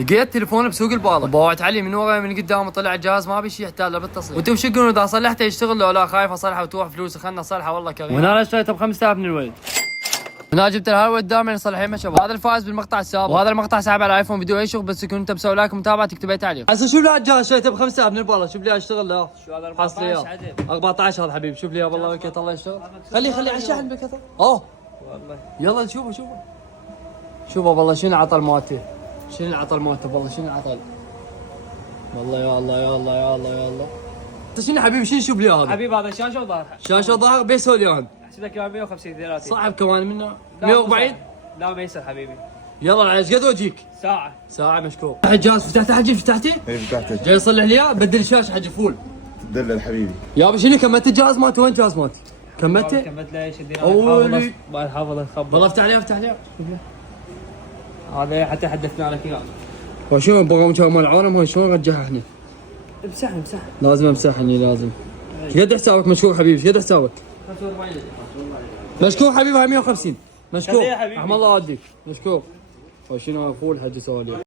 لقيت تليفون بسوق البالة، بوعت علي من ورا من قدام وطلع الجهاز ما بي شيء يحتاج له بالتصليح. وانتم شو تقولون اذا صلحته يشتغل لو لا؟ خايف اصلحه وتروح فلوس. خلنا نصلحه والله كريم. وانا اشتريته ب 5000 من الولد. هنا جبت الهالويد دائما يصلح ما شباب. هذا الفائز بالمقطع السابق، وهذا المقطع سحب على ايفون فيديو اي شغل. بس يكون انت مسوي لايك ومتابعه تكتب اي تعليق. هسه شوف لي الجهاز اشتريته ب 5000 من البالة. شوف لي اشتغل له. شو هذا 14 عدل 14 هذا حبيبي. شوف لي والله بكيت الله يشتغل. خليه على الشحن بكيت. اوه والله يلا شوفه شوفه والله شنو عطل مالته. شنو العطل مالته والله شنو العطل. والله يا الله يا الله يا الله يا الله. شنو حبيبي شنو شوف لي هذا؟ حبيبي هذا شاشه وظهر. شاشه ظهر بيسوي اليوم. احسب لك 150 30 صعب كمان منه 140. لا ما يصير حبيبي. يلا على ايش قد واجيك؟ ساعة مشكور. الجهاز فتحته حجي فتحته؟ اي فتحته. جاي يصلح لي اياه بدل الشاشة حجي فول. دلل حبيبي. يابا شنو كملت الجهاز مالته؟ وين الجهاز مالته؟ كملته؟ كملت له ايش اولي ما الحافظ الخبر. والله افتح عليه هذا حتى حدثنا لك اياه. وشو برامج مال العالم هاي شلون رجعها هنا؟ امسحها لازم امسحني لازم. قد حسابك مشكور حبيبي؟ قد حسابك؟ 45 مشكور حبيبي. هاي 150 مشكور. يا حبيبي. رحم الله والديك مشكور. وشنو اقول حجي سواليف.